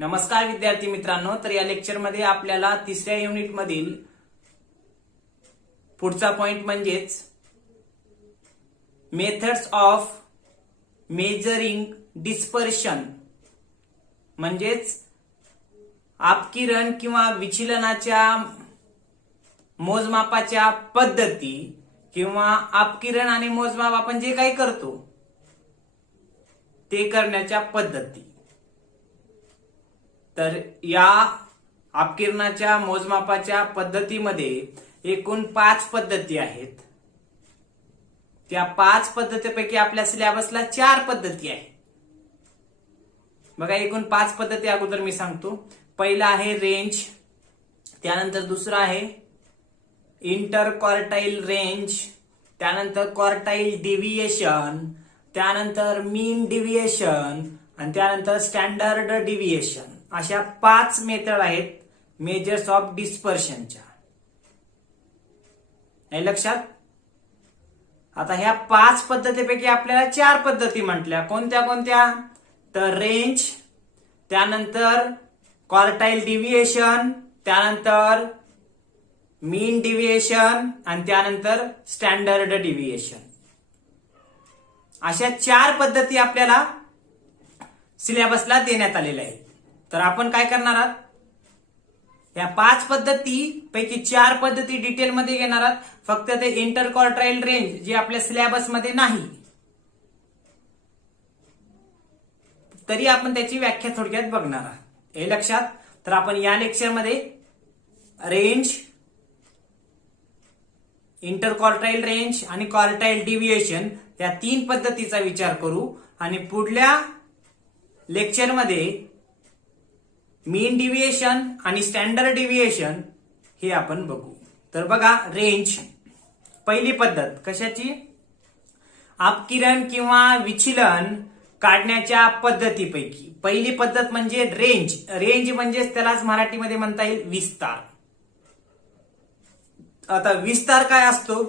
नमस्कार विद्यार्थी मित्रांनो, तर या लेक्चरमध्ये आपल्याला तिसऱ्या युनिट मधील पुढचा पॉइंट म्हणजेच मेथड्स ऑफ मेजरिंग डिस्पर्शन म्हणजेच अपकिरण किंवा विचलनाच्या मोजमापाच्या पद्धती किंवा अपकिरण आणि मोजमाप आपण जे काही करतो ते करण्याच्या पद्धती। तर या अपकिरणाच्या मोजमापाच्या पद्धतीमध्ये एकूण 5 पद्धती आहेत। त्या 5 पद्धतीपैकी आपल्या सिलेबसला 4 पद्धती आहेत। बघा, एकूण 5 पद्धती अगोदर मी सांगतो। पहिला आहे रेंज, त्यानंतर दुसरा आहे इंटरक्वार्टाइल रेंज, त्यानंतर क्वार्टाइल डिव्हिएशन, त्यानंतर मीन डिव्हिएशन आणि त्यानंतर स्टँडर्ड डिव्हिएशन। अशा 5 मेथड आहेत मेजर्स ऑफ डिस्पर्शनच्या। हे लक्षात। आता ह्या 5 पद्धतीपैकी आपल्याला 4 पद्धती म्हटल्या, कोणत्या कोणत्या? तर रेंज, त्यानंतर क्वार्टाइल डिव्हिएशन, त्यानंतर मीन डिव्हिएशन आणि त्यानंतर स्टँडर्ड डिव्हिएशन। अशा 4 पद्धती आपल्याला सिलेबसला देण्यात आलेल्या आहेत। तर आपण काय करणार आहात, या 5 पद्धती पैकी 4 पद्धती डिटेलमध्ये घेणार आहात। फक्त ते इंटरक्वार्टाइल रेंज जे आपल्या सिलेबस मध्ये नाही, तरी आपण त्याची व्याख्या थोडक्यात बघणार आहात। हे लक्षात। तर आपण या लेक्चरमध्ये रेंज, इंटरक्वार्टाइल रेंज आणि क्वार्टाइल डिव्हिएशन या 3 पद्धतीचा विचार करू आणि पुढल्या लेक्चरमध्ये मीन डिव्हिएशन आणि स्टँडर्ड डिव्हिएशन हे आपण बघू। तर बघा, रेंज पहिली पद्धत कशाची? अपकिरण किंवा विचलन काढण्याच्या पद्धतीपैकी पहिली पद्धत म्हणजे रेंज। रेंज म्हणजे त्यालाच मराठीमध्ये म्हणता येईल विस्तार। आता विस्तार काय असतो?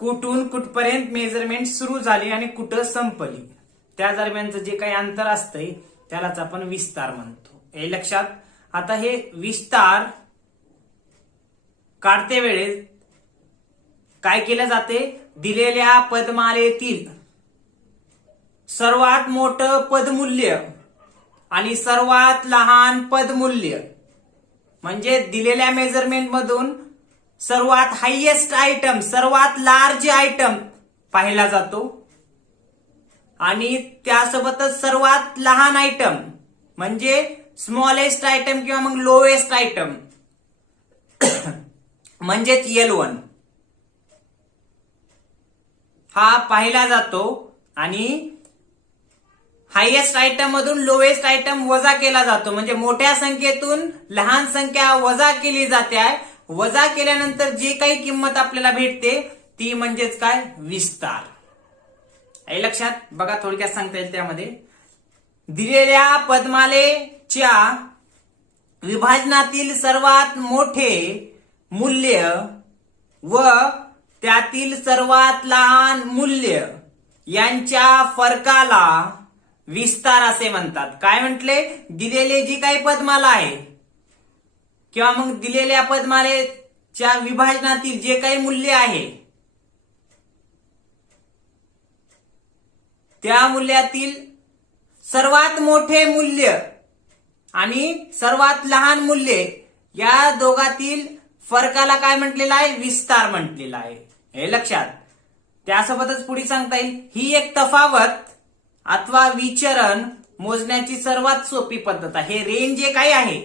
कुठून कुठपर्यंत मेजरमेंट सुरू झाली आणि कुठं संपली, त्या दरम्यानचं जे काही अंतर असतंय त्यालाच आपण विस्तार म्हणतो। हे लक्षात। आता हे विस्तार काढते वेळेस काय केलं जाते? दिलेल्या पदमालेतील सर्वात मोठं पदमूल्य आणि सर्वात लहान पदमूल्य, म्हणजे दिलेल्या मेजरमेंट मधून सर्वात हायएस्ट आयटम, सर्वात लार्ज आयटम पाहिला जातो आणि त्यासोबतच सर्वात लहान आयटम म्हणजे स्मॉलेस्ट आयटम किंवा मग लोएस्ट आयटम म्हणजेच L1 हा पाहिला जातो आणि हायएस्ट आयटम मधून लोएस्ट आयटम वजा केला जातो। म्हणजे मोठ्या संख्येतून लहान संख्या वजा केली जाते। वजा केल्यानंतर जे काही किंमत आपल्याला भेटते ती म्हणजेच काय? विस्तार। हे लक्षात। बघा, थोडक्यात सांगता येईल त्यामध्ये दिलेल्या पदमालेच्या विभाजनातील सर्वात मोठे मूल्य व त्यातील सर्वात लहान मूल्य यांच्या फरकाला विस्तार असे म्हणतात। काय म्हटले? दिलेले जी काही पदमाला आहे किंवा मग दिलेल्या पदमालेच्या विभाजनातील जे काही मूल्य आहे त्या मूल्यातील सर्वात मोठे मूल्य आणि सर्वात लहान मूल्य या दोघातील फरकाला काय म्हटलेलं आहे? विस्तार म्हटलेला आहे। हे लक्षात। त्यासोबतच पुढे सांगता येईल ही एक तफावत अथवा विचरण मोजण्याची सर्वात सोपी पद्धत आहे। हे रेंज जे काही आहे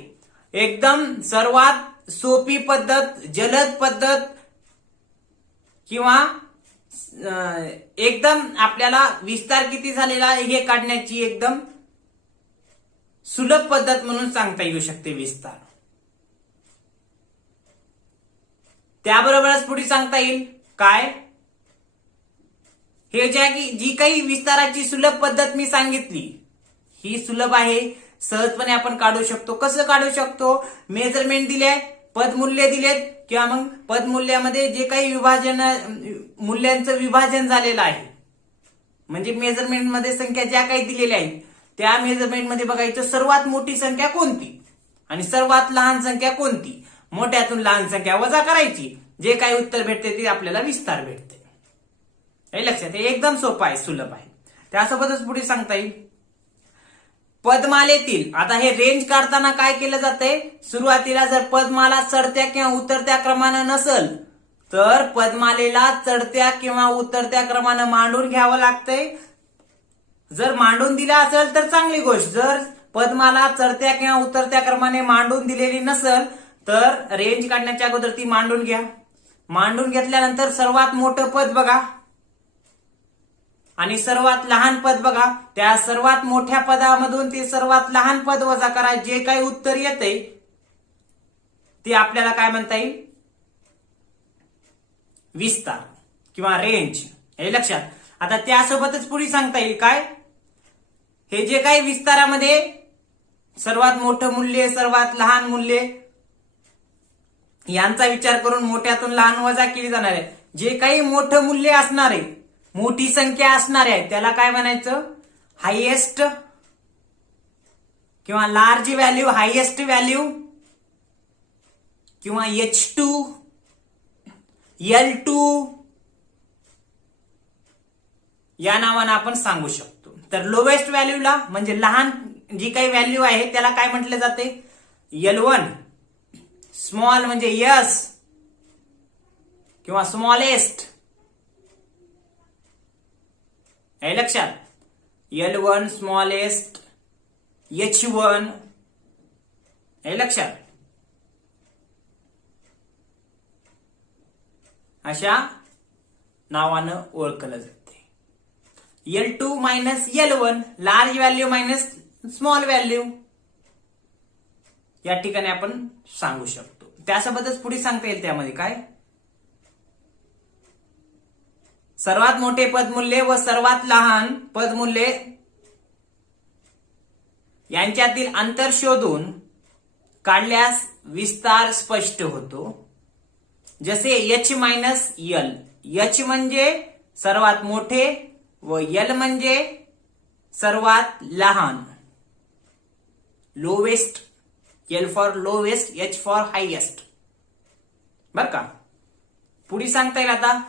एकदम सर्वात सोपी पद्धत, जलद पद्धत किंवा एकदम आपल्याला विस्तार किती झालेला आहे हे काढण्याची एकदम सुलभ पद्धत म्हणून सांगता येऊ शकते विस्तार। त्याबरोबरच पुढे सांगता येईल काय? हे जी काही विस्ताराची सुलभ पद्धत मी सांगितली ही सुलभ आहे, सहजपणे आपण काढू शकतो। कसं काढू शकतो? मेजरमेंट दिले, पदमूल्य दिलेत किंवा मग पदमूल्यामध्ये जे काही मूल्यांचं विभाजन झालेलं आहे, म्हणजे मेजरमेंट मध्ये संख्या ज्या काही दिलेल्या आहेत त्या मेजरमेंट मध्ये बघायचं सर्वात मोठी संख्या कोणती आणि सर्वात लहान संख्या कोणती. मोठ्यातून लहान संख्या वजा करायची, जे काही उत्तर भेटते ते आपल्याला विस्तार भेटते. हे लक्षात, हे एकदम सोपं आहे, सुलभ आहे. त्यासोबतच पुढे सांगता येईल पदमालेतील. आता हे रेंज काढताना काय केलं जातंय, सुरुवातीला जर पदमाला चढत्या किंवा उतरत्या क्रमानं नसल तर पदमालेला चढत्या किंवा उतरत्या क्रमानं मांडून घ्यावं लागतंय. जर मांडून दिला असेल तर चांगली गोष्ट. जर पदमाला चढत्या किंवा उतरत्या क्रमाने मांडून दिलेली नसेल तर रेंज काढण्याच्या अगोदर ती मांडून घ्या. मांडून घेतल्यानंतर सर्वात मोठं पद बघा आणि सर्वात लहान पद बघा. त्या सर्वात मोठ्या पदामधून ते सर्वात लहान पद वजा करा. जे काही उत्तर येतंय ते आपल्याला काय म्हणता येईल, विस्तार किंवा रेंज. हे लक्षात. आता त्यासोबतच पुढे सांगता येईल काय, हे जे काही विस्तारामध्ये सर्वात मोठं मूल्य सर्वात लहान मूल्य यांचा विचार करून मोठ्यातून लहान वजा केली जाणार आहे. जे काही मोठं मूल्य असणार आहे, मोठी संख्या असणार आहे त्याला काय म्हणायचं, हायएस्ट किंवा लार्ज व्हॅल्यू, हायएस्ट व्हॅल्यू किंवा H2 L2 या नावानं आपण सांगू शकतो. तर लोवेस्ट व्हॅल्यूला म्हणजे लहान जी काही व्हॅल्यू आहे त्याला काय म्हटलं जाते, L1. स्मॉल म्हणजे S किंवा स्मॉलेस्ट. हे लक्षात, L1 स्मॉलेस्ट, H1. हे लक्षात. अशा नावानं ओळखलं जाते. L2 minus L1, large value minus small value या ठिकाणी आपण सांगू शकतो. त्यासोबतच पुढे सांगता येईल त्यामध्ये काय, सर्वात मोठे पदमूल्य व सर्वात लहान पदमूल्य यांच्यातील अंतर शोधून काढल्यास विस्तार स्पष्ट होतो. जसे H मायनस L. H म्हणजे सर्वात मोठे व L म्हणजे सर्वात लहान, lowest. L for lowest, H for highest. बर का. पुढे सांगता येईल आता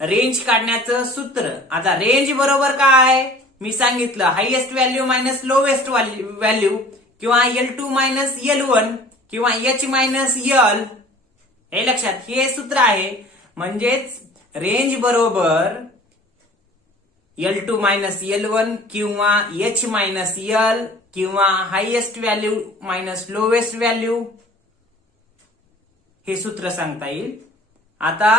रेंज काढण्याचं सूत्र. आता रेंज बरोबर काय, मी सांगितलं highest value minus lowest value किंवा L2 मायनस L1 किंवा H मायनस L. हे लक्षात, हे सूत्र आहे. म्हणजेच रेंज बरोबर L2 मायनस L1 किंवा H मायनस L किंवा highest value minus lowest value, हे सूत्र सांगता येईल. आता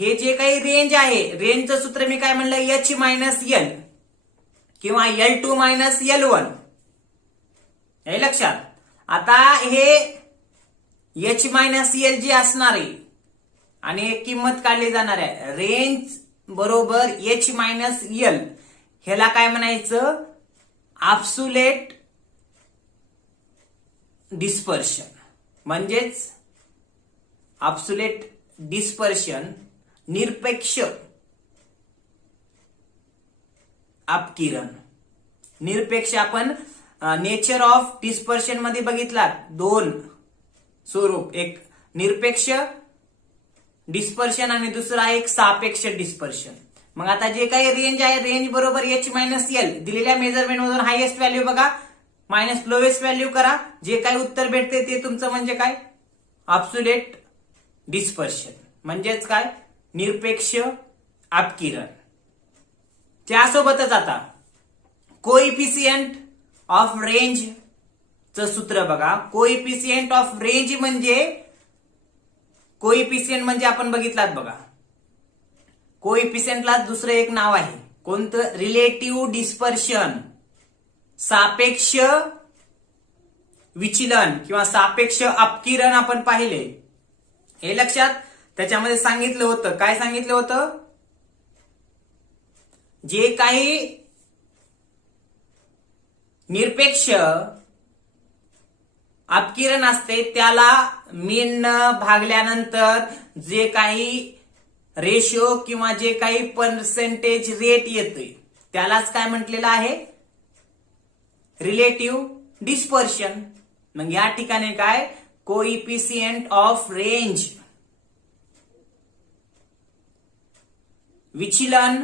हे जे काही रेंज आहे, रेंजचं सूत्र मी काय म्हणलं, H मायनस L किंवा L2 मायनस L1. हे लक्षात. आता हे H मायनस L जी असणार आहे आणि एक किंमत काढली जाणार आहे, रेंज बरोबर H मायनस L. ह्याला काय म्हणायचं, ऍब्सोल्यूट डिस्पर्शन. म्हणजेच ऍब्सोल्यूट डिस्पर्शन, निरपेक्ष अपकिरण. निरपेक्ष आपण नेचर ऑफ डिस्पर्शन मध्ये बघितला, दोन स्वरूप, एक निरपेक्ष डिस्पर्शन आणि दुसरा एक सापेक्ष डिस्पर्शन. मग आता जे काही रेंज आहे, रेंज बरोबर H मायनस L. दिलेल्या मेजरमेंट मधून हायएस्ट व्हॅल्यू बघा मायनस लोवेस्ट व्हॅल्यू करा. जे काही उत्तर भेटते ते तुमचं म्हणजे काय, ऍब्सोल्यूट डिस्पर्शन. म्हणजेच काय, निरपेक्ष अपकिरण. त्यासोबतच आता कोइफिशियंट ऑफ रेंज च सूत्र बघा. कोइफिशियंट ऑफ रेंज म्हणजे, कोइफिशियंट म्हणजे आपण बघितलात बघा, कोइफिशियंटला दुसरं एक नाव आहे, कोणतं, रिलेटिव्ह डिस्पर्शन. सापेक्ष विचलन किंवा सापेक्ष अपकिरण आपण पाहिले. हे लक्षात. त्याच्यामध्ये सांगितलं होतं, काय सांगितलं होतं, जे काही निरपेक्ष अपकिरण असते त्याला मीन भागल्यानंतर जे काही रेशो किंवा जे काही पर्सेंटेज रेट येते त्यालाच काय म्हटलेलं आहे, रिलेटिव्ह डिस्पर्शन. मग या ठिकाणी काय, कोइफिशियंट ऑफ रेंज, विचलन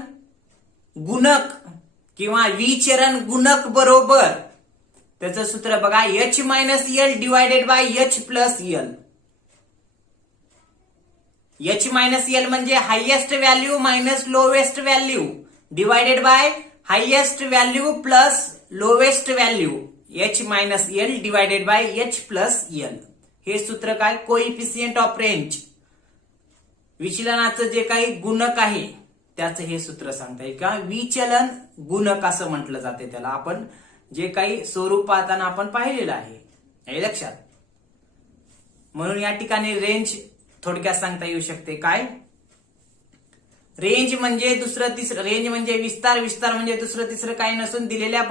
गुणक किंवा विचरण गुणक बरोबर त्याचं सूत्र बघा, h minus L divided by h plus L. h minus L म्हणजे highest value minus lowest value divided by highest value plus lowest value, h minus L divided by h plus L. हे सूत्र काय, coefficient of range, विचलनाचं जे काही गुणक आहे त्याचं हे सूत्र सांगता येईल का, विचलन गुणक असं म्हटलं जाते त्याला. आपण जे काही स्वरूप पाहताना आपण पाहिलेलं आहे, हे लक्षात. म्हणून या ठिकाणी रेंज थोडक्यात सांगता येऊ शकते काय, रेंज म्हणजे दुसरं तिसरं, रेंज म्हणजे विस्तार, विस्तार म्हणजे दुसरं तिसरं काही नसून दिलेल्या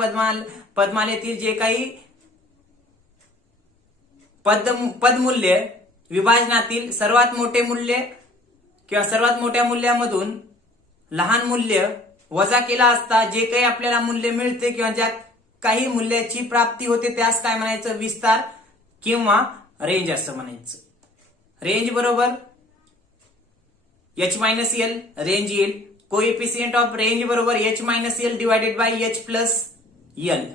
पदमालेतील जे काही पदमूल्य विभाजनातील सर्वात मोठे मूल्य किंवा सर्वात मोठ्या मूल्यामधून लहान मूल्य वजा केला असता जे काही आपल्याला मूल्य मिळते किंवा ज्या काही मूल्याची प्राप्ती होते त्यास काय म्हणायचं, विस्तार किंवा रेंज असं म्हणायचं. रेंज बरोबर h मायनस एल रेंज येईल. कोइफिशियंट ऑफ रेंज बरोबर h minus L divided by h plus L.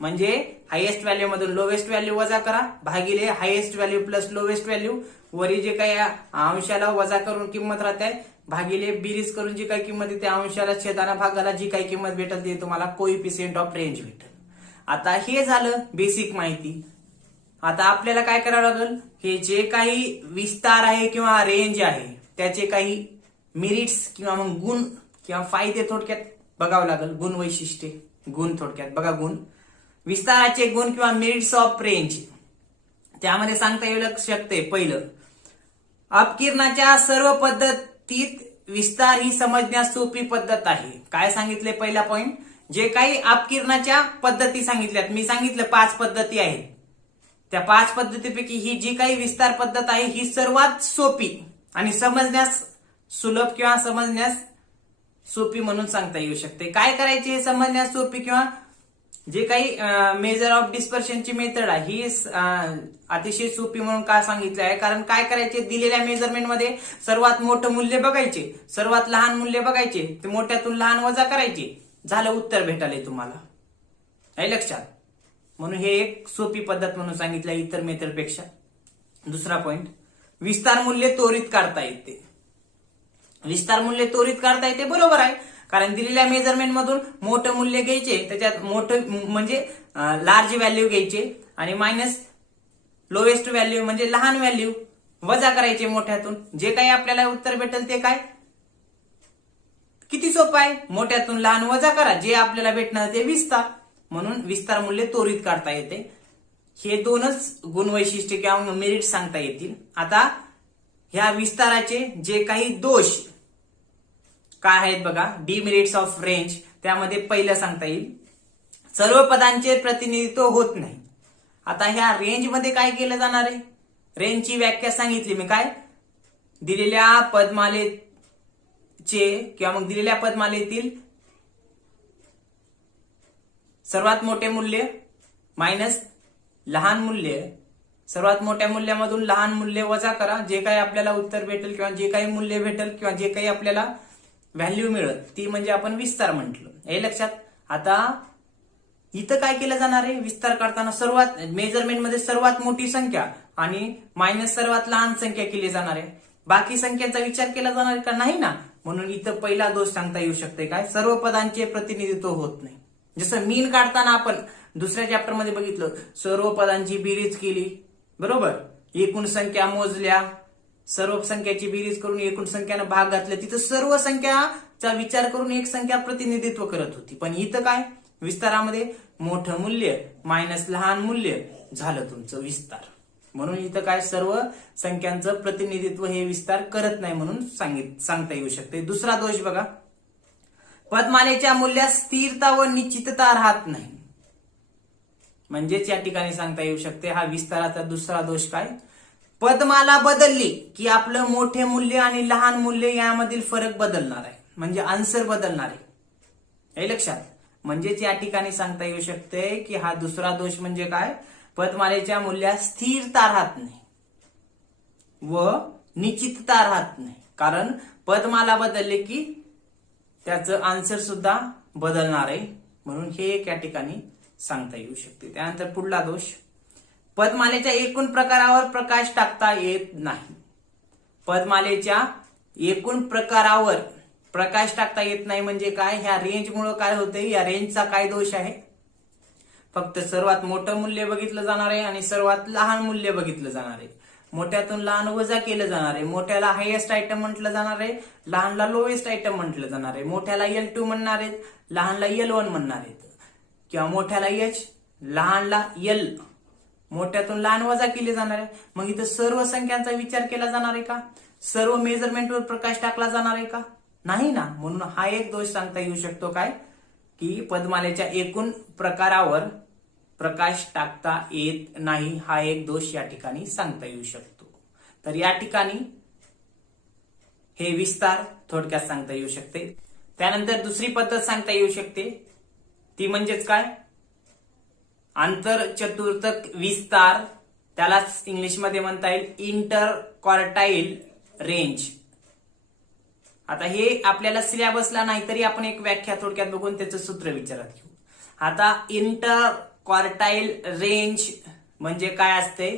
म्हणजे हायएस्ट व्हॅल्यू मधून लोवेस्ट व्हॅल्यू वजा करा भागिले highest value plus lowest value, वरी जे काही अंशाला वजा करून किंमत राहते भागिले बेरीज करून जी काही किंमत येते अंशाला छेदाना भागाला जी काही किंमत भेटेल ते तुम्हाला कोइफिशियंट ऑफ रेंज भेटेल. आता हे झालं बेसिक माहिती. आता आपल्याला काय करावं लागेल, हे जे काही विस्तार आहे किंवा रेंज आहे त्याचे काही मेरिट्स किंवा मग गुण किंवा फायदे थोडक्यात बघावं लागेल. गुण वैशिष्ट्ये, गुण थोडक्यात बघा. गुण, विस्ताराचे गुण किंवा मेरिट्स ऑफ रेंज, त्यामध्ये सांगता येऊ शकते पहिलं, अपकिरणाच्या सर्व पद्धतीत विस्तार ही समजण्यास सोपी पद्धत आहे. काय सांगितले पहिला पॉइंट, जे काही अपकिरणाच्या पद्धती सांगितल्यात, मी सांगितलं 5 पद्धती आहेत, त्या 5 पद्धतीपैकी ही जी काही विस्तार पद्धत आहे ही सर्वात सोपी आणि समजण्यास सुलभ किंवा समजण्यास सोपी म्हणून सांगता येऊ शकते. काय करायचे समजण्यास सोपी किंवा जे काही मेजर ऑफ डिस्पर्शनची मेथड आहे ही अतिशय सोपी म्हणून का सांगितलं आहे, कारण काय करायचे, दिलेल्या मेजरमेंट मध्ये सर्वात मोठं मूल्य बघायचे, सर्वात लहान मूल्य बघायचे, ते मोठ्यातून लहान वजा करायचे, झालं उत्तर भेटाले तुम्हाला. हे लक्षात. म्हणून हे एक सोपी पद्धत म्हणून सांगितलं इतर मेथड पेक्षा. दुसरा पॉइंट, विस्तार मूल्य त्वरित काढता येते. विस्तार मूल्य त्वरित काढता येते बरोबर आहे, कारण दिलेल्या मेजरमेंट मधून मोठं मूल्य घ्यायचे, त्याच्यात मोठं म्हणजे लार्ज व्हॅल्यू घ्यायचे आणि मायनस लोएस्ट व्हॅल्यू म्हणजे लहान व्हॅल्यू वजा करायचे मोठ्यातून, जे काही आपल्याला उत्तर भेटेल ते काय, किती सोपं आहे, मोठ्यातून लहान वजा करा, जे आपल्याला भेटणार ते विस्तार. म्हणून विस्तार मूल्य त्वरित काढता येते. हे दोनच गुण वैशिष्ट्य किंवा मेरिट सांगता येतील. आता ह्या विस्ताराचे जे काही दोष काय आहेत बघा, डिमेरिट्स ऑफ रेंज, त्यामध्ये पहिलं सांगता येईल सर्व पदांचे प्रतिनिधित्व होत नाही. आता ह्या रेंज मध्ये काय केलं जाणार आहे, रेंजची व्याख्या सांगितली मी, काय दिलेल्या पदमालेचे किंवा मग दिलेल्या पदमालेतील सर्वात मोठे मूल्य मायनस लहान मूल्य, सर्वात मोठ्या मूल्यामधून लहान मूल्य वजा करा, जे काही आपल्याला उत्तर भेटेल किंवा जे काही मूल्य भेटेल किंवा जे काही आपल्याला व्हॅल्यू मिळत ती म्हणजे आपण विस्तार म्हटलं. हे लक्षात. आता इथं काय केलं जाणार आहे, विस्तार करताना सर्वात मेजरमेंट मध्ये सर्वात मोठी संख्या आणि मायनस सर्वात लहान संख्या केली जाणार आहे. बाकी संख्यांचा विचार केला जाणार आहे का, नाही ना. म्हणून इथं पहिला दोष सांगता येऊ शकते काय, सर्व पदांचे प्रतिनिधित्व होत नाही. जसं मीन काढताना आपण दुसऱ्या चॅप्टर मध्ये बघितलं, सर्व पदांची बेरीज केली बरोबर, एकूण संख्या मोजल्या, सर्व संख्याची बेरीज करून एकूण संख्यानं भाग घातला, तिथं सर्व संख्याचा विचार करून एक संख्या प्रतिनिधित्व करत होती. पण इथं काय, विस्तारामध्ये मोठं मूल्य मायनस लहान मूल्य झालं तुमचं विस्तार. म्हणून इथं काय, सर्व संख्यांचं प्रतिनिधित्व हे विस्तार करत नाही म्हणून सांगता येऊ शकते. दुसरा दोष बघा, पदमालेच्या मूल्यात स्थिरता व निश्चितता राहत नाही. म्हणजेच या ठिकाणी सांगता येऊ शकते हा विस्ताराचा दुसरा दोष काय, पदमाला बदलली की आपलं मोठे मूल्य आणि लहान मूल्य यामधील फरक बदलणार आहे, म्हणजे आन्सर बदलणार आहे. हे लक्षात. म्हणजेच या ठिकाणी सांगता येऊ शकते की हा दुसरा दोष म्हणजे काय, पदमालेच्या मूल्यात स्थिरता राहत नाही व निश्चितता राहत नाही, कारण पदमाला बदलले की त्याचं आन्सर सुद्धा बदलणार आहे, म्हणून हे एक या ठिकाणी सांगता येऊ शकते. त्यानंतर पुढला दोष, पदमालेच्या एकूण प्रकारावर प्रकाश टाकता येत नाही. पदमालेच्या एकूण प्रकारावर प्रकाश टाकता येत नाही म्हणजे काय, ह्या रेंजमुळे काय होते, या रेंजचा काय दोष आहे, फक्त सर्वात मोठं मूल्य बघितलं जाणार आहे आणि सर्वात लहान मूल्य बघितलं जाणार आहे. मोठ्यातून लहान वजा केलं जाणार आहे. मोठ्याला हायेस्ट आयटम म्हटलं जाणार आहे, लहानला लोएस्ट आयटम म्हटलं जाणार आहे. मोठ्याला L2 म्हणणार आहेत, लहानला L1 म्हणणार आहेत, किंवा मोठ्याला H, लहानला L. मोठ्यातून लहान वजा केले जाणार आहे. मग इथं सर्व संख्यांचा विचार केला जाणार आहे का, सर्व मेजरमेंटवर प्रकाश टाकला जाणार आहे का, नाही ना. म्हणून हा एक दोष सांगता येऊ शकतो काय, की पदमालेच्या एकूण प्रकारावर प्रकाश टाकता येत नाही, हा एक दोष या ठिकाणी सांगता येऊ शकतो. तर या ठिकाणी हे विस्तार थोडक्यात सांगता येऊ शकते. त्यानंतर दुसरी पद्धत सांगता येऊ शकते, ती म्हणजेच काय, आंतरचतुर्थक विस्तार, त्यालाच इंग्लिशमध्ये म्हणता येईल इंटर क्वार्टाईल रेंज. आता हे आपल्याला सिलेबसला नाही तरी आपण एक व्याख्या थोडक्यात बघून त्याचं सूत्र विचारात घेऊ. आता इंटर क्वार्टाईल रेंज म्हणजे काय असते,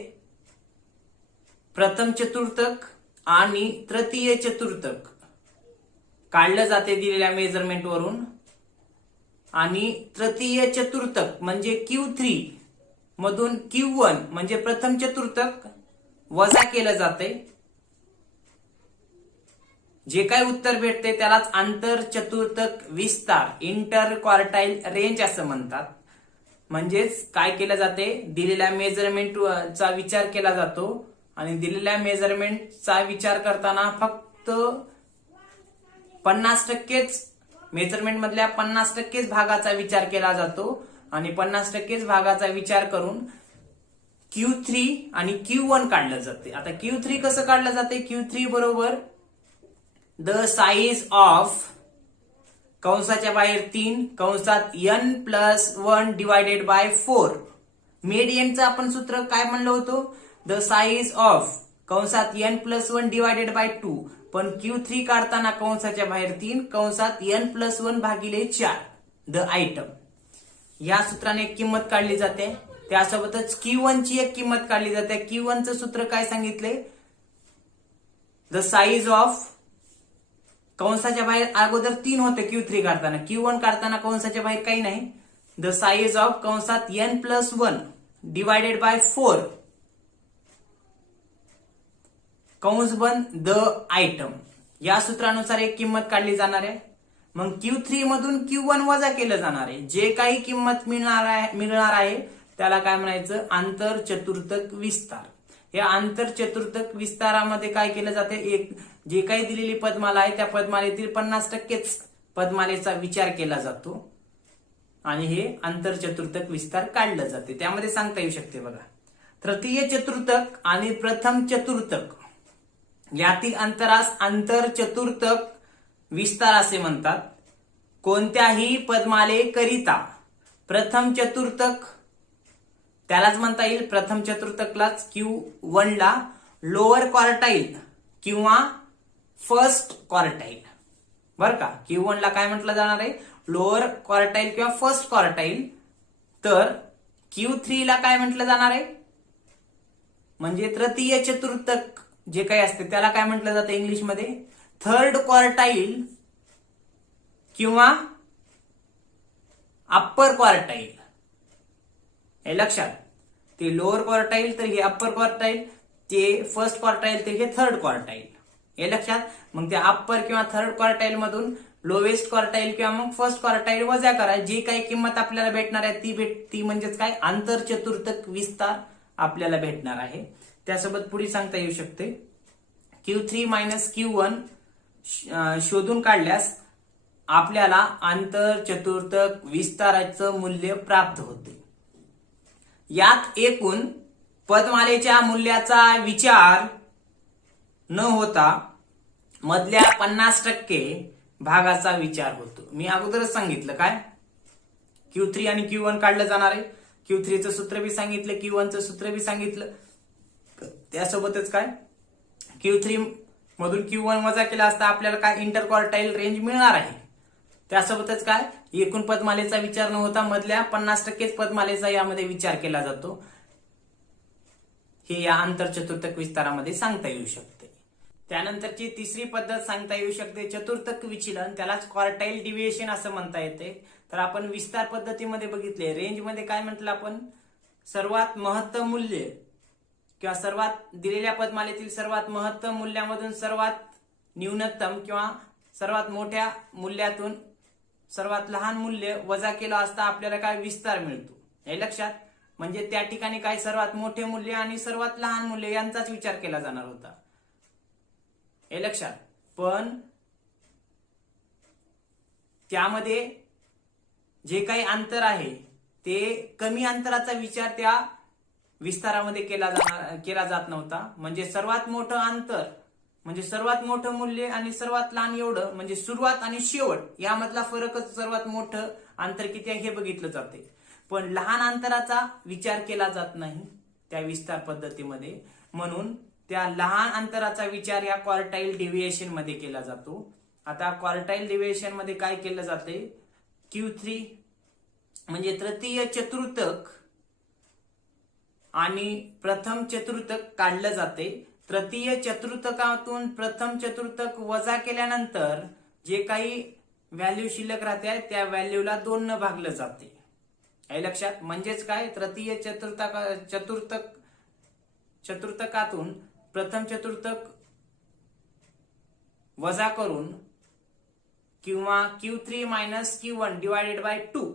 प्रथम चतुर्थक आणि तृतीय चतुर्थक काढलं जाते दिलेल्या मेजरमेंट वरून, आणि तृतीय चतुर्थक म्हणजे Q3 मधून Q1 म्हणजे प्रथम चतुर्थक वजा केलं जाते. जे काही उत्तर भेटते त्यालाच आंतर चतुर्थक विस्तार, इंटर क्वार्टाईल रेंज असं म्हणतात. म्हणजेच काय केलं जाते, दिलेल्या मेजरमेंटचा विचार केला जातो आणि दिलेल्या मेजरमेंटचा विचार करताना फक्त 50%च मेजरमेंट मधल्या 50%च भागाचा विचार केला जातो आणि 50%च भागाचा विचार करून Q3 आणि Q1 काढलं जाते. आता Q3 कसं काढलं जाते, Q3 बरोबर द साईज ऑफ कंसाच्या बाहेर 3 कंसात n+1 डिवायडेड बाय 4. मेडियनचं आपण सूत्र काय म्हणलं होतं, द साईज ऑफ कंसात n+1 डिवायडेड बाय 2, पण Q3 काढताना कंसाच्या बाहेर 3 कंसात n+1 भागिले 4 द आयटम. या सूत्राने एक किंमत काढली जाते. त्यासोबतच Q1 ची एक किंमत काढली जाते. Q1 चं सूत्र काय सांगितले, द साईज ऑफ कंसाच्या बाहेर अगोदर 3 होते Q3 काढताना, Q1 काढताना कंसाच्या बाहेर काही नाही, द साईज ऑफ कंसात n+1 डिवायडेड बाय 4 कंस बंद द आयटम. या सूत्रानुसार एक किंमत काढली जाणार आहे. मग Q3 मधून Q1 वजा केलं जाणार आहे. जे काही किंमत मिळणार आहे त्याला काय म्हणायचं, आंतर चतुर्थक विस्तार. या आंतर चतुर्थक विस्तारामध्ये काय केलं जाते, एक जे काही दिलेली पदमाला आहे त्या पदमालेतील 50%च पदमालेचा विचार केला जातो आणि हे आंतर चतुर्थक विस्तार काढलं जाते. त्यामध्ये सांगता येऊ शकते बघा, तृतीय चतुर्थक आणि प्रथम चतुर्थक यातील अंतरास आंतर चतुर्थक विस्तार असे म्हणतात. कोणत्याही पदमाले करिता प्रथम चतुर्थक, त्यालाच म्हणता येईल प्रथम चतुर्थकलाच Q1 ला लोअर क्वार्टाईल किंवा फर्स्ट क्वार्टाईल, बर का. Q1 ला काय म्हटलं जाणार आहे, लोअर क्वार्टाईल किंवा फर्स्ट क्वार्टाईल. तर Q3 ला काय म्हटलं जाणार आहे, म्हणजे तृतीय चतुर्थक जे काही असते त्याला काय म्हटलं जातं इंग्लिशमध्ये, थर्ड क्वार्टाईल किंवा अप्पर क्वार्टाईल. हे लक्षात, ते लोअर क्वार्टाईल तर हे अप्पर क्वार्टाईल, ते फर्स्ट क्वार्टाईल तर हे थर्ड क्वार्टाईल. हे लक्षात. मग त्या अप्पर किंवा थर्ड क्वार्टाईल मधून लोवेस्ट क्वार्टाईल किंवा मग फर्स्ट क्वार्टाईल वजा करा. जी काही किंमत आपल्याला भेटणार आहे ती म्हणजेच काय, आंतर चतुर्थक विस्तार आपल्याला भेटणार आहे. त्यासोबत पुढे सांगता येऊ शकते, Q3 मायनस Q1 शोधून काढल्यास आपल्याला आंतर चतुर्थक विस्ताराचं मूल्य प्राप्त होते. यात एकूण पदमालेच्या मूल्याचा विचार न होता मधल्या 50% भागाचा विचार होतो. मी अगोदरच सांगितलं काय, Q3 आणि Q1 काढलं जाणार आहे. Q3चं सूत्र बी सांगितलं, Q1चं सूत्र बी सांगितलं. त्यासोबतच काय Q3 मधून Q1 वजा केला असता आपल्याला काय इंटरक्वार्टाईल रेंज मिळणार आहे. त्यासोबतच काय एकूण पदमालेचा विचार न होता मधल्या 50% पदमालेचा यामध्ये विचार केला जातो. हे या आंतरचतुर्थक विस्तारामध्ये सांगता येऊ शकते. त्यानंतरची तिसरी पद्धत सांगता येऊ शकते चतुर्थक विचलन, त्यालाच क्वार्टाईल डिव्हिएशन असं म्हणता येते. तर आपण विस्तार पद्धतीमध्ये बघितले, रेंजमध्ये काय म्हटलं आपण, सर्वात महत्तम मूल्य किंवा सर्वात दिलेल्या पदमालेतील सर्वात महत्तम मूल्यामधून सर्वात न्यूनतम किंवा सर्वात मोठ्या मूल्यातून सर्वात लहान मूल्य वजा केलं असता आपल्याला काय विस्तार मिळतो. हे लक्षात, म्हणजे त्या ठिकाणी काय सर्वात मोठे मूल्य आणि सर्वात लहान मूल्य यांचाच विचार केला जाणार होता. हे लक्षात, पण त्यामध्ये जे काही अंतर आहे ते कमी अंतराचा विचार त्या विस्तारामध्ये केला जात नव्हता. म्हणजे सर्वात मोठं अंतर म्हणजे सर्वात मोठं मूल्य आणि सर्वात लहान एवढं, म्हणजे सुरुवात आणि शेवट यामधला फरकच सर्वात मोठं अंतर किती आहे हे बघितलं जाते. पण लहान अंतराचा विचार केला जात नाही त्या विस्तार पद्धतीमध्ये, म्हणून त्या लहान अंतराचा विचार या क्वार्टाईल डिव्हिएशन मध्ये केला जातो. आता क्वार्टाईल डिव्हिएशन मध्ये काय केलं जाते, Q3 म्हणजे तृतीय चतुर्थक आणि प्रथम चतुर्थक काढलं जाते. तृतीय चतुर्थकातून प्रथम चतुर्थक वजा केल्यानंतर जे काही व्हॅल्यू शिल्लक राहते त्या व्हॅल्यूला 2 न भागलं जाते. हे लक्षात, म्हणजेच काय तृतीय चतुर्थकातून प्रथम चतुर्थक वजा करून किंवा Q3 minus Q1 divided by 2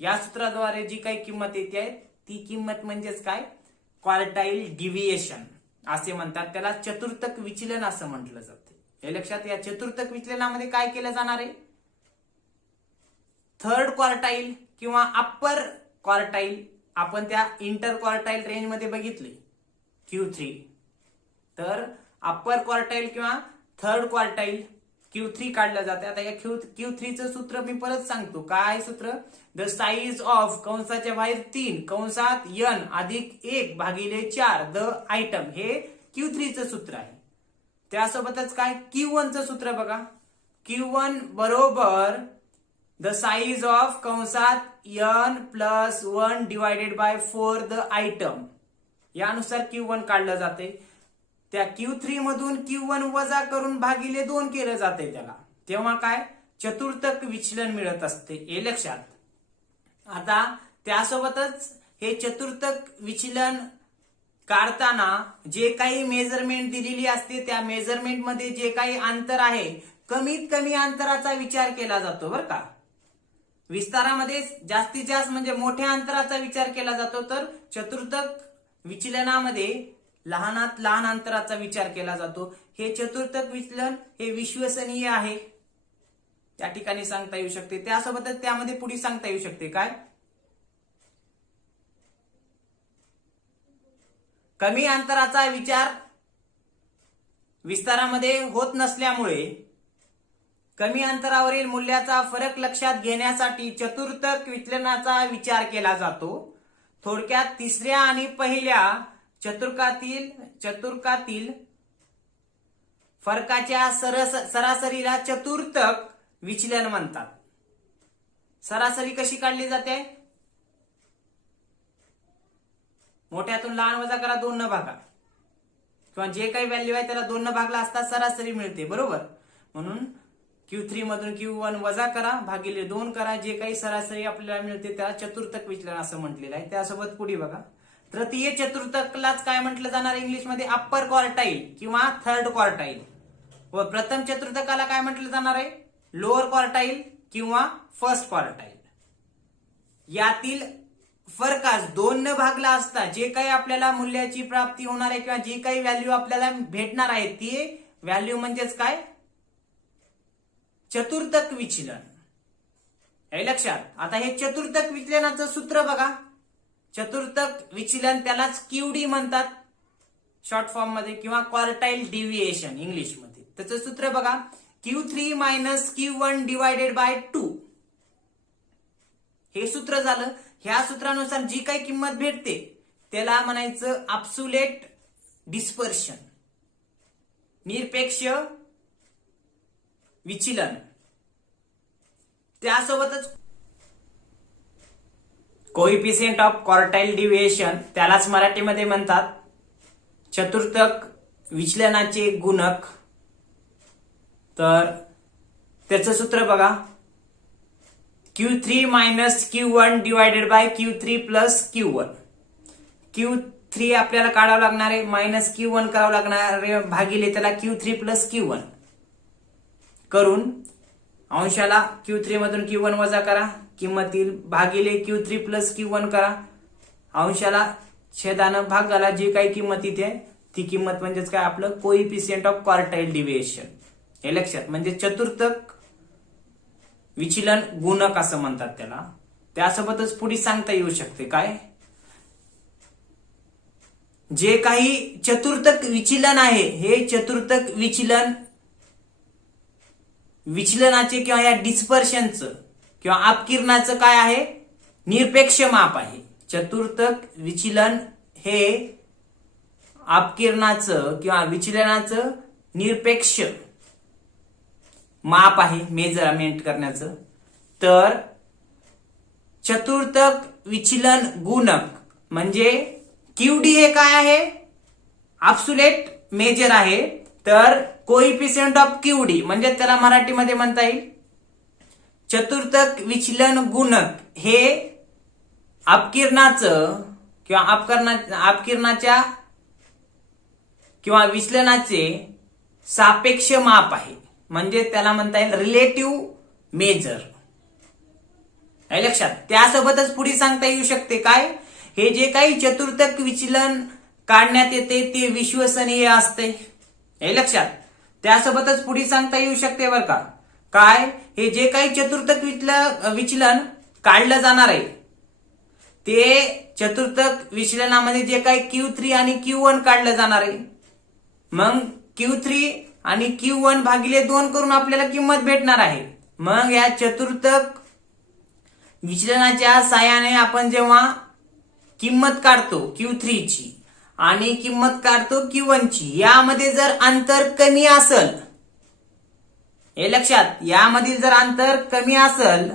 या सूत्राद्वारे जी काही किंमत येते ती किंमत म्हणजेच काय क्वार्टाईल डिव्हिएशन असे म्हणतात. त्याला चतुर्थक विचलन असं म्हटलं जाते. हे लक्षात, या चतुर्थक विचलनामध्ये काय केलं जाणार आहे, थर्ड क्वार्टाईल किंवा अप्पर क्वार्टाईल आपण त्या इंटर क्वार्टाईल रेंज मध्ये बघितले Q3, तर अप्पर क्वार्टाईल किंवा थर्ड क्वार्टाईल Q3 काढलं जाते. आता या Q3चं सूत्र मी परत सांगतो. काय सूत्र, द साईज ऑफ कंसाच्या बाहेर 3 कंसात n अधिक 1 भागिले 4 द आयटम, हे Q3चं सूत्र आहे. त्यासोबतच काय Q1चं सूत्र बघा, Q1 बरोबर द साईज ऑफ कंसात n plus 1 divided by 4 the item, यानुसार Q1 काढलं जाते. त्या Q3 मधून Q1 वजा करून भागिले 2 केलं जाते त्याला, तेव्हा काय चतुर्थक विचलन मिळत असते. हे लक्षात. आता त्यासोबतच हे चतुर्थक विचलन काढताना जे काही मेजरमेंट दिलेली असते त्या मेजरमेंट मध्ये जे काही अंतर आहे कमीत कमी अंतराचा विचार केला जातो बरं का. विस्तारामध्ये जास्तीत जास्त म्हणजे मोठ्या अंतराचा विचार केला जातो, तर चतुर्थक विचलनामध्ये लहानात लहान अंतराचा विचार केला जातो. हे चतुर्थक विचलन हे विश्वसनीय आहे त्या ठिकाणी सांगता येऊ शकते. त्यासोबतच त्यामध्ये पुढे सांगता येऊ शकते काय, कमी अंतराचा विचार विस्तारामध्ये होत नसल्यामुळे कमी अंतरावरील मूल्याचा फरक लक्षात घेण्यासाठी चतुर्थक विचलनाचा विचार केला जातो. थोडक्यात तिसऱ्या आणि पहिल्या चतुर्कातील फरकाच्या सरासरीला चतुर्थक विचलन म्हणतात. सरासरी कशी काढली जाते, मोठ्यातून लहान वजा करा 2 न भागा, किंवा जे काही व्हॅल्यू आहे त्याला 2 न भागला असता सरासरी मिळते बरोबर. म्हणून Q3 मधून Q1 वजा करा भागिले 2 करा, जे काही सरासरी आपल्याला मिळते त्याला चतुर्थक विचलन असं म्हटलेलं आहे. त्यासोबत पुढे बघा, तृतीय चतुर्थकलाच काय म्हटलं जाणार इंग्लिशमध्ये अप्पर क्वार्टाईल किंवा थर्ड क्वार्टाईल, व प्रथम चतुर्थकाला काय म्हटलं जाणार आहे लोअर क्वार्टाईल किंवा फर्स्ट क्वार्टाईल. यातील फरकास 2 न भागला असता जे काही आपल्याला मूल्याची प्राप्ती होणार आहे किंवा जी काही व्हॅल्यू आपल्याला भेटणार आहे ती व्हॅल्यू म्हणजेच काय चतुर्थक विचलन. हे लक्षात. आता हे चतुर्थक विचलनाचं सूत्र बघा, चतुर्थक विचलन त्यालाच QD म्हणतात शॉर्ट फॉर्म मध्ये किंवा क्वार्टाईल डिव्हिएशन इंग्लिश मध्ये. त्याचं सूत्र बघा, Q3 minus Q1 divided by 2. हे सूत्र झालं. ह्या सूत्रानुसार जी काही किंमत भेटते त्याला म्हणायचं ॲब्सोल्यूट डिस्पर्शन, निरपेक्ष विचलन. त्यासोबतच कोइफिशियंट ऑफ क्वार्टाइल डिव्हिएशन, त्यालाच मराठीमध्ये म्हणतात चतुर्थक विचलनाचे गुणक. तर त्याचं सूत्र बघा, Q3 minus Q1 divided by Q3 plus Q1. Q3 आपल्याला काढावं लागणार आहे, मायनस Q1 करावं लागणार आहे, भागिले त्याला Q3 प्लस Q1 करून अंशाला Q3 मधून Q1 वजा करा, किंमतील भागिले Q3 प्लस Q1 करा, अंशाला छेदानं भागाला जी काही किंमत इथे ती किंमत म्हणजेच काय आपलं कोइफिशियंट ऑफ क्वार्टाइल डिव्हिएशन. हे लक्षात, म्हणजे चतुर्थक विचलन गुणक असं म्हणतात त्याला. त्यासोबतच पुढे सांगता येऊ शकते काय, जे काही चतुर्थक विचलन आहे हे चतुर्थक विचलनाचे किंवा या डिस्पर्शनचं किंवा अपकिरणाचं काय आहे, निरपेक्ष माप आहे. चतुर्थक विचलन हे अपकिरणाचं किंवा विचलनाचं निरपेक्ष माप आहे, मेजरमेंट करण्याचं. तर चतुर्थक विचलन गुणक म्हणजे QD हे काय आहे, ॲब्सोल्यूट मेजर आहे. तर कोइफिशियंट ऑफ QD म्हणजे त्याला मराठीमध्ये म्हणता येईल चतुर्थक विचलन गुणक हे अपकिरणाचं किंवा अपकिरणाच्या किंवा विचलनाचे सापेक्ष माप आहे, म्हणजे त्याला म्हणता येईल रिलेटिव्ह मेजर. आहे लक्षात. त्यासोबतच पुढे सांगता येऊ शकते काय, हे जे काही चतुर्थक विचलन काढण्यात येते ते विश्वसनीय असते. हे लक्षात. त्यासोबतच पुढे सांगता येऊ शकते बरं का, काय हे जे काही चतुर्थक विचलन काढलं जाणार आहे ते चतुर्थक विचलनामध्ये जे काही Q3 आणि Q1 काढलं जाणार आहे, मग Q3 आणि Q1 भागिले 2 करून आपल्याला किंमत भेटणार आहे. मग या चतुर्थक विचलनाच्या साहाय्याने आपण जेव्हा किंमत काढतो Q3 ची आणि किंमत काढतो Q1 ची, यामध्ये जर अंतर कमी असेल, हे लक्षात, यामधील जर अंतर कमी असेल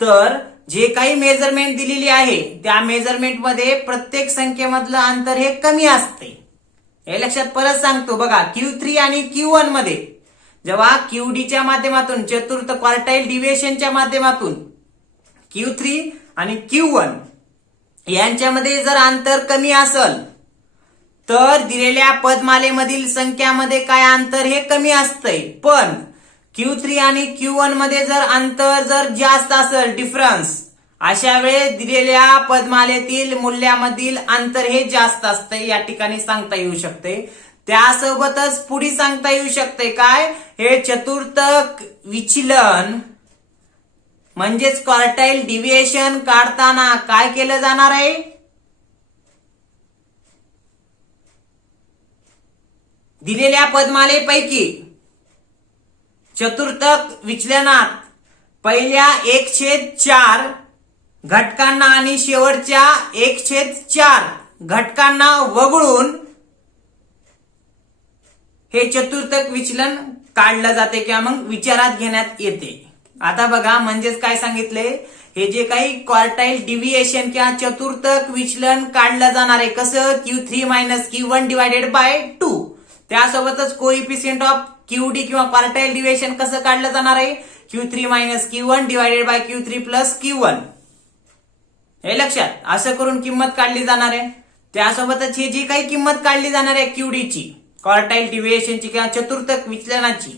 तर जे काही मेजरमेंट दिलेली आहे त्या मेजरमेंट मध्ये प्रत्येक संख्येमधलं अंतर हे कमी असते. हे लक्षात. परत सांगतो बघा, Q3 आणि Q1 मध्ये जेव्हा QD च्या माध्यमातून चतुर्थ क्वार्टाइल डिव्हिएशनच्या माध्यमातून Q3 आणि Q1 यांच्यामध्ये जर अंतर कमी असेल तर दिलेल्या पदमालेमधील संख्यामध्ये काय अंतर हे कमी असतंय. पण Q3 आणि Q1 मध्ये जर अंतर जर जास्त असेल, डिफरन्स, अशा वेळेस दिलेल्या पदमालेतील मूल्यामधील अंतर हे जास्त असते, या ठिकाणी सांगता येऊ शकते. त्यासोबतच पुढे सांगता येऊ शकते काय, हे चतुर्थक विचलन म्हणजेच क्वार्टाइल डिव्हिएशन काढताना काय केलं जाणार आहे, दिलेल्या पदमालेपैकी चतुर्थक विचलनात पहिल्या 1/4 घटकांना आणि शेवटच्या 1/4 घटकांना वगळून हे चतुर्थक विचलन काढलं जाते किंवा मग विचारात घेण्यात येते. आता बघा, म्हणजेच काय सांगितले, हे जे काही क्वार्टाइल डिव्हिएशन किंवा चतुर्थक विचलन काढलं जाणार आहे कसं, Q3 minus Q1 divided by 2. त्यासोबतच कोइफिशियंट ऑफ QD किंवा क्वार्टाइल डिव्हिएशन कसं काढलं जाणार आहे, Q3 minus Q1 divided by Q3 plus Q1. हे लक्षात. असं करून किंमत काढली जाणार आहे. त्यासोबतच हे जी काही किंमत काढली जाणार आहे QD ची, क्वार्टाइल डिव्हिएशनची किंवा चतुर्थक विचलनाची,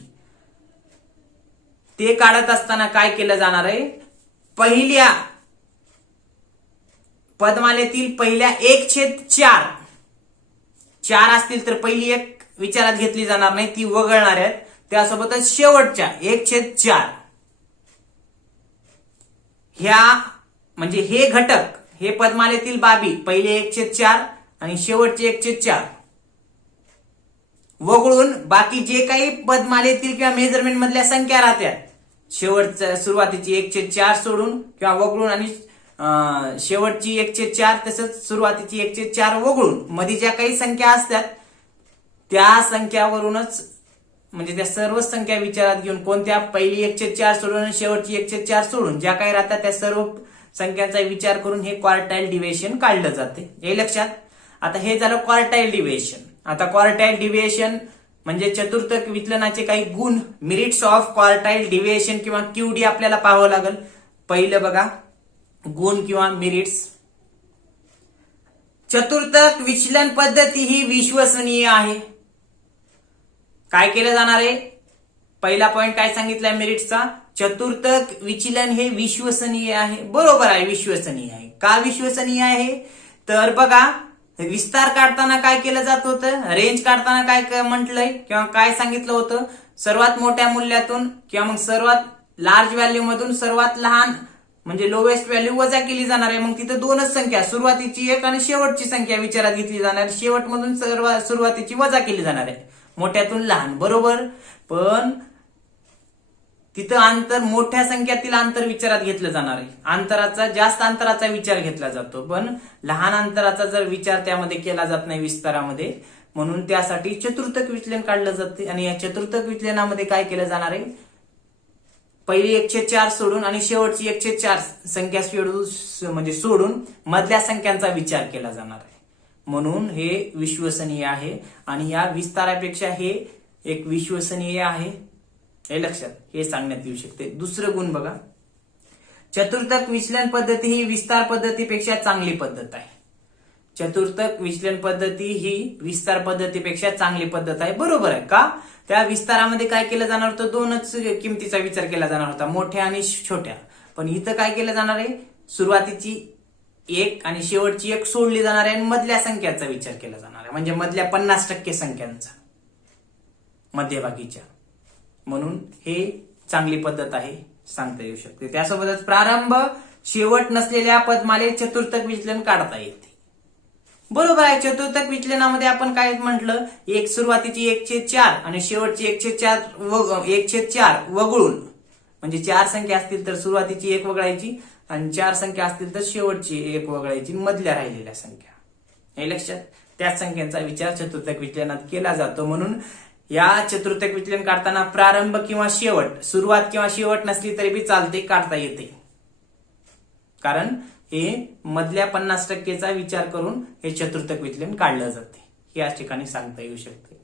ते काढत असताना काय केलं जाणार आहे, पहिल्या पदमालेतील पहिल्या 1/4 4 असतील तर पहिली एक विचारात घेतली जाणार नाही, ती वगळणार आहेत. त्यासोबतच शेवटच्या 1/4 ह्या म्हणजे हे घटक, हे पदमालेतील बाबी, पहिले 1/4 आणि शेवटचे 1/4 वगळून बाकी जे काही पदमालेतील किंवा मेजरमेंट मधल्या संख्या राहतात शेवटच्या सुरुवातीची 1/4 सोडून किंवा वगळून आणि शेवटची 1/4 तसंच सुरुवातीची 1/4 वगळून मध्ये ज्या काही संख्या असतात त्या संख्यावरूनच म्हणजे त्या सर्व संख्या विचारात घेऊन कोणत्या पहिली 1/4 सोडून आणि शेवटची 1/4 सोडून ज्या काही राहतात त्या सर्व संख्यांचा विचार करून हे क्वार्टाईल डिव्हिएशन काढलं जाते हे लक्षात. आता हे झालं क्वार्टाईल डिव्हिएशन. आता क्वार्टाईल डिव्हिएशन म्हणजे चतुर्थक विचलनाचे काही गुण मेरिट्स ऑफ क्वार्टाईल डिव्हिएशन किंवा क्यूडी आपल्याला पाहावं लागेल. पहिलं बघा गुण किंवा मेरिट्स. चतुर्थक विचलन पद्धती ही विश्वसनीय आहे. काय केलं जाणार आहे पहिला पॉइंट काय सांगितलाय मेरिट्सचा चतुर्थक विचलन हे विश्वसनीय आहे. बरोबर आहे विश्वसनीय आहे. का विश्वसनीय आहे तर बघा विस्तार काढताना काय केलं जात होतं रेंज काढताना काय म्हटलंय किंवा काय सांगितलं होतं सर्वात मोठ्या मूल्यातून किंवा मग सर्वात लार्ज व्हॅल्यू मधून सर्वात लहान म्हणजे लोवेस्ट व्हॅल्यू वजा केली जाणार आहे. मग तिथे दोनच संख्या सुरुवातीची एक आणि शेवटची संख्या विचारात घेतली जाणार. शेवटमधून सुरुवातीची वजा केली जाणार आहे मोठ्यातून लहान. बरोबर पण तिथं अंतर मोठ्या संख्यातील अंतर विचारात घेतलं जाणार आहे. अंतराचा जास्त अंतराचा विचार घेतला जातो पण लहान अंतराचा जर विचार त्यामध्ये केला जात नाही विस्तारामध्ये म्हणून त्यासाठी चतुर्थक विचलन काढलं जाते. आणि या चतुर्थक विचलनामध्ये काय केलं जाणार आहे पहिली 1/4 सोडून आणि शेवटची 1/4 संख्या म्हणजे सोडून मधल्या संख्यांचा विचार केला जाणार आहे. म्हणून हे विश्वसनीय आहे आणि या विस्तारापेक्षा हे एक विश्वसनीय आहे हे लक्षात हे सांगण्यात येऊ शकते. दुसरं गुण बघा चतुर्थक विचलन पद्धती ही विस्तार पद्धतीपेक्षा चांगली पद्धत आहे. चतुर्थक विचलन पद्धती ही विस्तार पद्धतीपेक्षा चांगली पद्धत आहे. बरोबर आहे का त्या विस्तारामध्ये काय केलं जाणार होतं दोनच किमतीचा विचार केला जाणार होता मोठ्या आणि छोट्या. पण इथं काय केलं जाणार आहे सुरुवातीची 1 आणि शेवटची 1 सोडली जाणार आहे आणि मधल्या संख्याचा विचार केला जाणार आहे म्हणजे मधल्या 50% संख्यांचा मध्यभागीच्या. म्हणून हे चांगली पद्धत आहे सांगता येऊ शकते. त्यासोबतच प्रारंभ शेवट नसलेल्या पदमालेत चतुर्थक विचलन काढता येते. बरोबर आहे चतुर्थक विचलनामध्ये आपण काय म्हटलं एक सुरुवातीची 1/4 आणि शेवटची 1/4 वगळून म्हणजे 4 संख्या असतील तर सुरुवातीची 1 वगळायची आणि 4 संख्या असतील तर शेवटची 1 वगळायची मधल्या राहिलेल्या संख्या हे लक्षात त्याच संख्यांचा विचार चतुर्थक विचलनात केला जातो. म्हणून या चतुर्थक विचलन काढताना प्रारंभ किंवा शेवट सुरुवात किंवा शेवट नसली तरी बी चालते काढता येते कारण हे मधल्या 50%चा विचार करून हे चतुर्थक विचलन काढलं जाते हे या ठिकाणी सांगता येऊ शकते.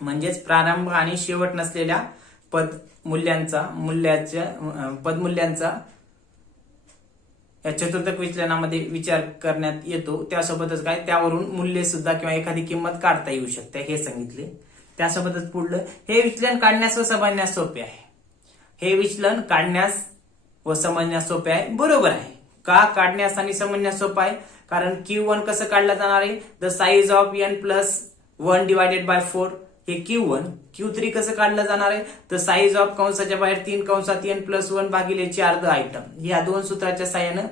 म्हणजेच प्रारंभ आणि शेवट नसलेल्या पदमूल्यांचा या चतुर्थक विचलनामध्ये विचार करण्यात येतो. त्यासोबतच काय त्यावरून मूल्य सुद्धा किंवा एखादी किंमत काढता येऊ शकते हे सांगितले. त्यासोबतच पुढलं हे विचलन काढण्यास व समजण्यास सोपे आहे. हे विचलन काढण्यास व समजण्यास सोपे आहे. बरोबर आहे का काढण्यास आणि समजण्यास सोपं आहे कारण Q1 कसं काढलं जाणार आहे the size of n+1 divided by 4 हे Q1. Q3 कसं काढलं जाणार आहे द साईज ऑफ कंसाच्या बाहेर 3 कंसात n+1 भागिले 4 द आयटम. या दोन सूत्राच्या साहाय्यानं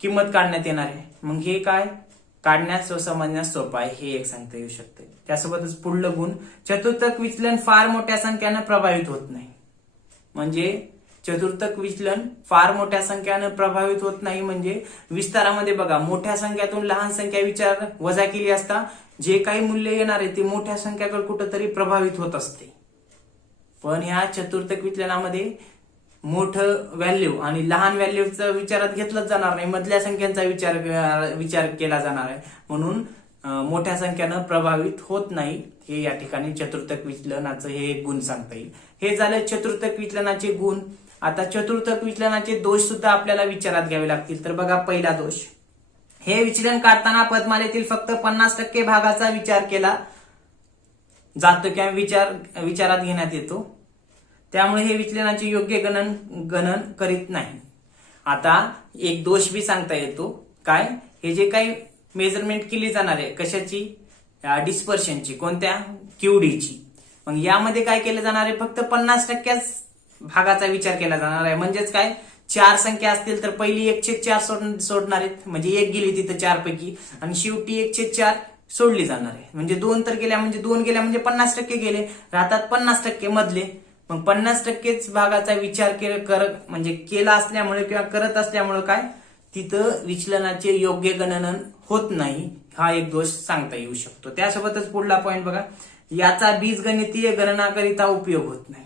किंमत काढण्यात येणार आहे. मग हे काय काढण्यास व समजण्यास सोपं आहे हे एक सांगता येऊ शकते. त्यासोबतच पुढलं गुण चतुर्थक विचलन फार मोठ्या संख्येनं प्रभावित होत नाही. म्हणजे चतुर्थक विचलन फार मोठ्या संख्येनं प्रभावित होत नाही म्हणजे विस्तारामध्ये बघा मोठ्या संख्यातून लहान संख्या विचार वजा केली असता जे काही मूल्य येणार आहे ते मोठ्या संख्याकडे कुठंतरी प्रभावित होत असते. पण ह्या चतुर्थक विचलनामध्ये मोठं व्हॅल्यू आणि लहान व्हॅल्यूचं विचारात घेतलंच जाणार नाही मधल्या संख्यांचा विचार केला जाणार आहे म्हणून मोठ्या संख्येनं प्रभावित होत नाही हे या ठिकाणी चतुर्थक विचलनाचं हे एक गुण सांगता येईल. हे झालं चतुर्थक विचलनाचे गुण. आता चतुर्थक विचलनाचे दोष सुद्धा आपल्याला विचारात घ्यावे लागतील. तर बघा पहिला दोष हे विचलन काढताना पदमालेतील फक्त 50% भागाचा विचार केला जातो किंवा विचारात घेण्यात येतो त्यामुळे हे विचलनाचे योग्य गणन करीत नाही. आता एक दोष बी सांगता येतो काय हे जे काही मेजरमेंट केली जाणार आहे कशाची डिस्पर्शनची कोणत्या क्यूडीची मग यामध्ये काय केलं जाणार आहे फक्त 50% भागाचा विचार केला जाणार आहे. म्हणजेच काय 4 संख्या असतील तर पहिली 1/4 सोडणार आहेत म्हणजे 1 गेली तिथं 4 पैकी आणि शेवटी 1/4 सोडली जाणार आहे. म्हणजे 2 तर गेल्या म्हणजे 2 गेल्या म्हणजे 50% गेले, राहतात 50% मधले. मग 50%च भागाचा विचार म्हणजे केला असल्यामुळे किंवा करत असल्यामुळे काय तिथं विचलनाचे योग्य गणन होत नाही. हा एक दोष सांगता येऊ शकतो. त्यासोबतच पुढला पॉईंट बघा, याचा बीजगणितीय गणनाकरिता उपयोग होत नाही.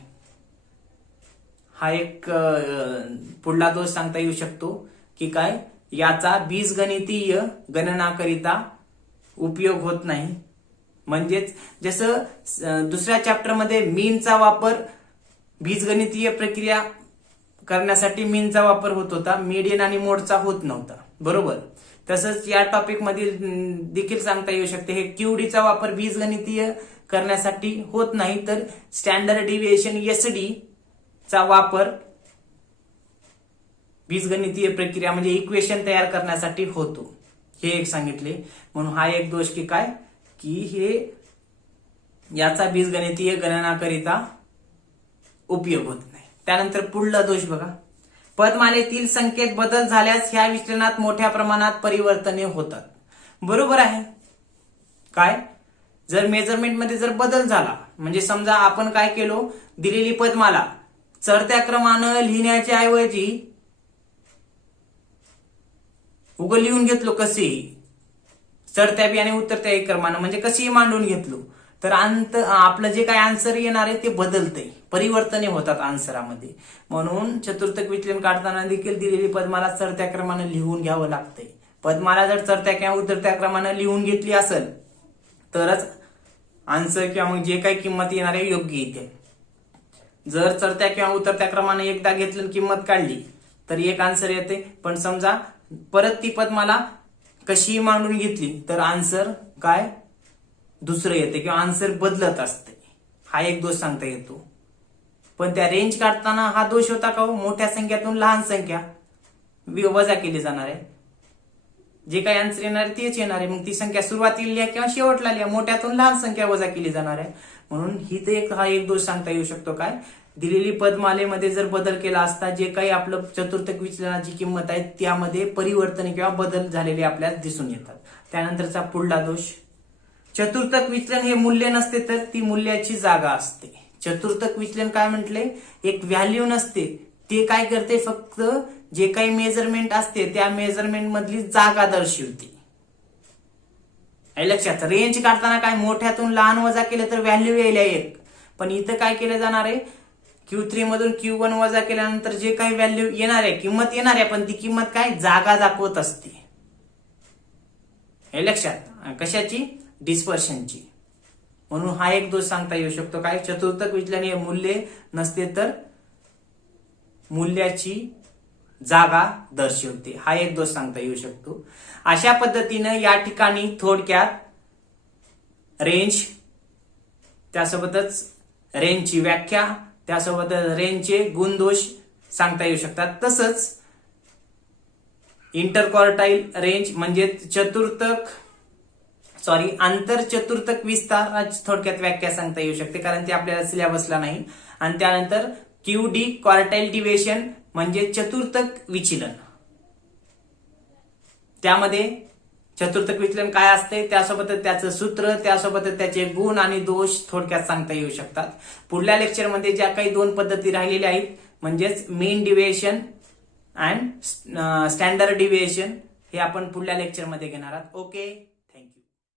हा एक पुढला दोष सांगता येऊ शकतो की काय याचा बीजगणितीय गणनाकरिता उपयोग होत नाही. म्हणजेच जसं दुसऱ्या चॅप्टरमध्ये मीनचा वापर बीजगणितीय प्रक्रिया करण्यासाठी मीनचा वापर होत होता, मीडियन आणि मोडचा होत नव्हता, बरोबर. तसंच या टॉपिक मधील देखील सांगता येऊ शकते हे क्यूडीचा वापर बीजगणितीय करण्यासाठी होत नाही, तर स्टँडर्ड डिव्हिएशन एसडी चा वापर बीजगणितीय प्रक्रिया म्हणजे इक्वेशन तयार करण्यासाठी होतो, हे एक सांगितले. म्हणून हा एक दोष की काय की हे याचा बीजगणितीय गणनाकरिता उपयोग होत नाही. त्यानंतर पुढला दोष बघा, पदमालेतील संख्येत बदल झाल्यास ह्या विचलनात मोठ्या प्रमाणात परिवर्तने होतात. बरोबर आहे. काय जर मेजरमेंट मध्ये जर बदल झाला म्हणजे समजा आपण काय केलो, दिलेली पदमाला चढत्या क्रमानं लिहिण्याच्या ऐवजी उगं लिहून घेतलो कसेही चढत्या बी आणि उतरत्या क्रमानं म्हणजे कशीही मांडून घेतलो, तर आपलं जे काय आन्सर येणार आहे ते बदलतंय, परिवर्तने होतात आन्सरामध्ये. म्हणून चतुर्थक विचलन काढताना देखील दिलेली पदमाला चढत्या क्रमानं लिहून घ्यावं लागतंय. पदमाला जर चढत्या किंवा उतरत्या क्रमानं लिहून घेतली असेल तरच आन्सर किंवा मग जे काही किंमत येणार आहे योग्य येते. जर चढत्या किंवा उतरत्या क्रमाने एकदा घेतलं किंमत काढली तर एक आन्सर येते, पण समजा परत ती पदमाला कशी मांडून घेतली तर आन्सर काय दुसरं येते किंवा आन्सर बदलत असते. हा एक दोष सांगता येतो. पण त्या रेंज काढताना हा दोष होता का, मोठ्या संख्यातून लहान संख्या वजा केली जाणार आहे, जे काही आन्सर येणार आहे तेच येणार आहे. मग ती संख्या सुरुवातीला लिहा किंवा शेवटला लिहा, मोठ्यातून लहान संख्या वजा केली जाणार आहे. म्हणून ही तर हा एक दोष सांगता येऊ शकतो. काय दिलेली पदमालेमध्ये जर बदल केला असता जे काही आपलं चतुर्थक विचलनाची किंमत आहे त्यामध्ये परिवर्तन किंवा बदल झालेले आपल्याला दिसून येतात. त्यानंतरचा पुढला दोष, चतुर्थक विचलन हे मूल्य नसते तर ती मूल्याची जागा असते. चतुर्थक विचलन काय म्हटले, एक व्हॅल्यू नसते, ते काय करते फक्त जे काही मेजरमेंट असते त्या मेजरमेंट मधली जागा दर्शवते. लक्षात, रेंज काढताना काय मोठ्यातून लहान वजा केलं तर व्हॅल्यू येईल 1, पण इथं काय केलं जाणार आहे Q3 मधून Q1 वजा केल्यानंतर जे काही व्हॅल्यू येणार आहे किंमत येणार आहे, पण ती किंमत काय जागा दाखवत असते. हे लक्षात, कशाची, डिस्पर्शनची. म्हणून हा एक दोष सांगता येऊ शकतो. काय चतुर्थक विचलन हे मूल्य नसते तर मूल्याची जागा दर्शवते. हा एक दोष सांगता येऊ शकतो. अशा पद्धतीनं या ठिकाणी थोडक्यात रेंज, त्यासोबतच रेंजची व्याख्या, त्यासोबतच रेंजचे गुणदोष सांगता येऊ शकतात. तसंच इंटरक्वार्टाईल रेंज म्हणजे आंतर चतुर्थक विस्ताराची थोडक्यात व्याख्या सांगता येऊ शकते, कारण ती आपल्याला सिलेबसला नाही. आणि त्यानंतर QD क्वार्टाईल डिव्हिएशन म्हणजे चतुर्थक विचलन, त्यामध्ये चतुर्थक विचलन काय असते, त्यासोबत त्याचं सूत्र, त्यासोबत त्याचे गुण आणि दोष थोडक्यात सांगता येऊ शकतात. पुढल्या लेक्चरमध्ये ज्या काही 2 पद्धती राहिलेल्या आहेत म्हणजेच मीन डिव्हिएशन अँड स्टँडर्ड डिव्हिएशन हे आपण पुढल्या लेक्चरमध्ये घेणार आहोत. ओके.